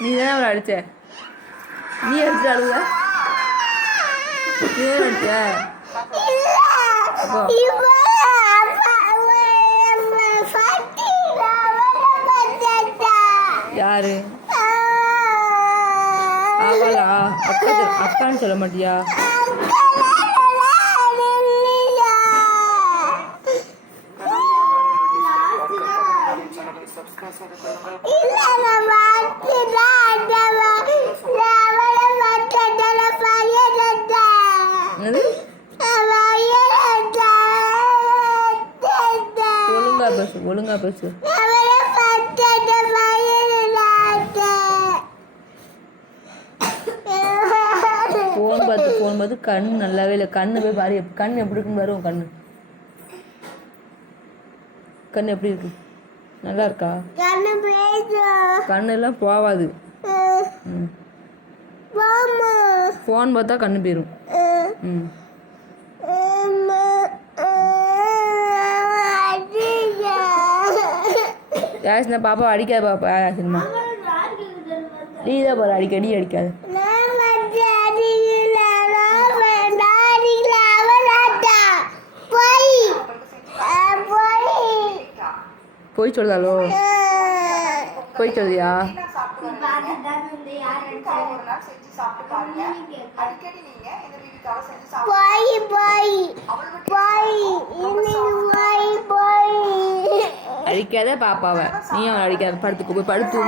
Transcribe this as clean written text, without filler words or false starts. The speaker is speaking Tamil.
நீ தானே அவரை அடிச்ச, நீ அடிச்சு அழுவ, நீ அடிச்ச அப்போ யாரு அவளா? அக்கான்னு சொல்ல மாட்டியா? ஒழுங்கா பேசு. போகும்போது கண் நல்லாவே இல்லை. கண்ணு போய் பாரு, கண் எப்படி இருக்குன்னு வரும். கண் எப்படி இருக்கு? நல்லா இருக்கா? கண்ணு எல்லாம் போவாது. ஃபோன் பார்த்தா கண்ணு போயிடும். யாசினா பாப்பா அடிக்காத பாப்பா. யாசினமா நீ தான் போற, அடிக்கடி அடிக்காது. போய் சொல்லுதாலோ? போய் சொல்லுதியா? அடிக்காத பாப்பாவை, நீயும் அடிக்காத. படுத்துக்கோ, போய் படுத்து.